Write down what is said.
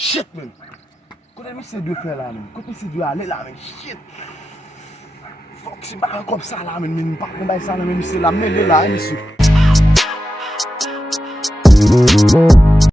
Shit men. Kote mi se dwe fè la men. Kote mi se dwe ale la men. Shit. Fuck si ba an kop sa la men. Min pak men bay sa la men. Mi se la men de la mi se.